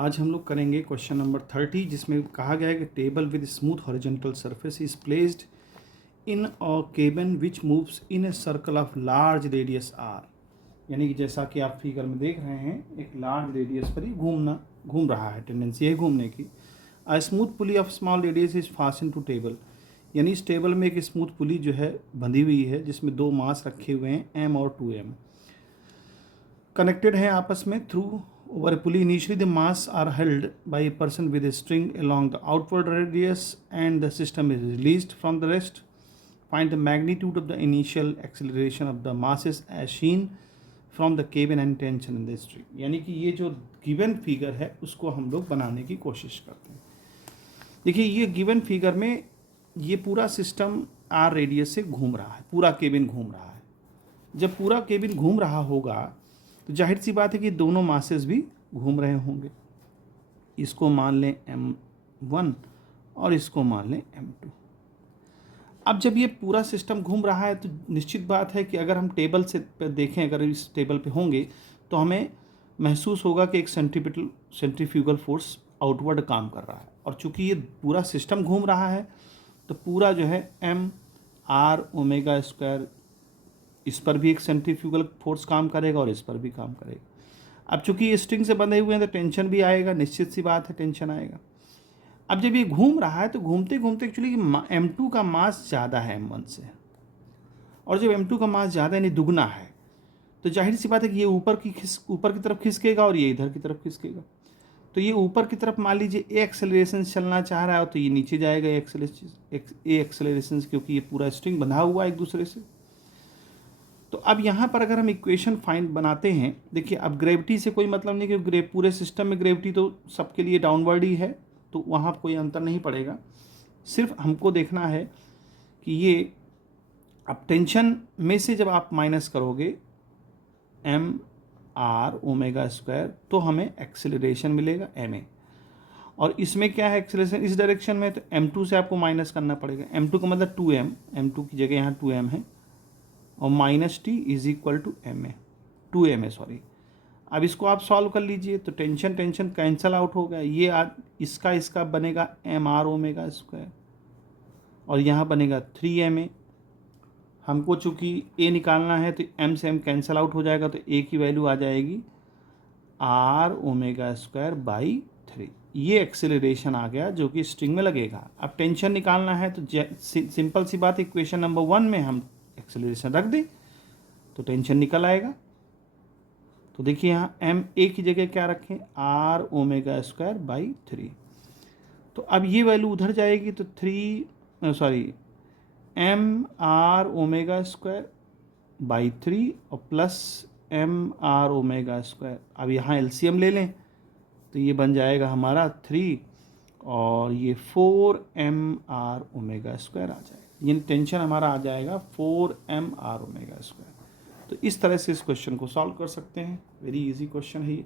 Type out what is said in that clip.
आज हम लोग करेंगे क्वेश्चन नंबर 30, जिसमें कहा गया है कि table with smooth horizontal surface is placed in a cabin which moves in a circle of large radius R. यानी कि जैसा कि आप फिगर में देख रहे हैं, एक लार्ज रेडियस पर ही घूम रहा है, टेंडेंसी है घूमने की। A smooth pulley of small radius is fasten to table. यानी इस टेबल में एक स्मूथ पुली जो है बंधी हुई है, जिसमें दो मास रखे हुए हैं, m और 2m कनेक्टेड हैं आपस में through over a pulley. Initially the mass are held by a person with a string along the outward radius and the system is released from the rest. Find the magnitude of the initial acceleration of the masses as seen from the cabin and tension in the string. यानी कि ये जो given figure है उसको हम लोग बनाने की कोशिश करते हैं। देखिए ये गिवन फिगर में ये पूरा सिस्टम आर रेडियस से घूम रहा है, पूरा केबिन घूम रहा है। जब पूरा केबिन घूम रहा होगा तो जाहिर सी बात है कि दोनों मासेस भी घूम रहे होंगे। इसको मान लें m1 और इसको मान लें m2। अब जब ये पूरा सिस्टम घूम रहा है तो निश्चित बात है कि अगर हम टेबल से देखें, अगर इस टेबल पे होंगे तो हमें महसूस होगा कि एक सेंट्रीफ्यूगल फोर्स आउटवर्ड काम कर रहा है। और चूंकि ये पूरा सिस्टम घूम रहा है तो पूरा जो है m r ओमेगा स्क्वायर, इस पर भी एक सेंट्रीफ्यूगल फोर्स काम करेगा और इस पर भी काम करेगा। अब चूंकि ये स्ट्रिंग से बंधे हुए हैं तो टेंशन भी आएगा, निश्चित सी बात है टेंशन आएगा। अब जब ये घूम रहा है तो घूमते घूमते एक्चुअली m2 का मास ज़्यादा है m1 से, और जब m2 का मास ज़्यादा यानी दुगना है तो जाहिर सी बात है कि ये ऊपर की तरफ खिसकेगा और ये इधर की तरफ खिसकेगा। तो ये ऊपर की तरफ मान लीजिए ए एक्सेलरेशन चलना चाह रहा है तो ये नीचे जाएगा ए एक्सेलरेशन, क्योंकि ये पूरा स्ट्रिंग बंधा हुआ है एक दूसरे से। तो अब यहाँ पर अगर हम इक्वेशन फाइंड बनाते हैं, देखिए अब ग्रेविटी से कोई मतलब नहीं, क्योंकि पूरे सिस्टम में ग्रेविटी तो सबके लिए डाउनवर्ड ही है, तो वहाँ कोई अंतर नहीं पड़ेगा। सिर्फ हमको देखना है कि ये अब टेंशन में से जब आप माइनस करोगे m r ओमेगा स्क्वायर तो हमें एक्सेलरेशन मिलेगा ma। और इसमें क्या है एक्सेलरेशन इस डायरेक्शन में, तो m2 से आपको माइनस करना पड़ेगा। m2 का मतलब 2m, m2 की जगह यहाँ 2m है और minus T is equal to M A, 2m A sorry. अब इसको आप सॉल्व कर लीजिए तो टेंशन कैंसिल आउट हो गया। ये इसका बनेगा एम आर ओमेगा स्क्वायर और यहाँ बनेगा 3ma। हमको चूँकि a निकालना है तो m से m कैंसिल आउट हो जाएगा, तो a की वैल्यू आ जाएगी r ओमेगा स्क्वायर बाई 3। ये एक्सेलरेशन आ गया जो कि स्ट्रिंग में लगेगा। अब टेंशन निकालना है तो सिंपल सी बात, इक्वेशन नंबर 1 में हम एक्सेलरेशन रख दें तो टेंशन निकल आएगा। तो देखिए यहाँ m a की जगह क्या रखें, r ओमेगा स्क्वायर बाई 3। तो अब ये वैल्यू उधर जाएगी तो m r omega square by 3 और plus m r omega square. अब यहाँ एलसीएम ले लें तो ये बन जाएगा हमारा 3 और ये 4m r ओमेगा स्क्वायर आ जाएगा। यानी टेंशन हमारा आ जाएगा 4m r ओमेगा स्क्वायर। तो इस तरह से इस क्वेश्चन को सॉल्व कर सकते हैं। वेरी इजी क्वेश्चन है ये।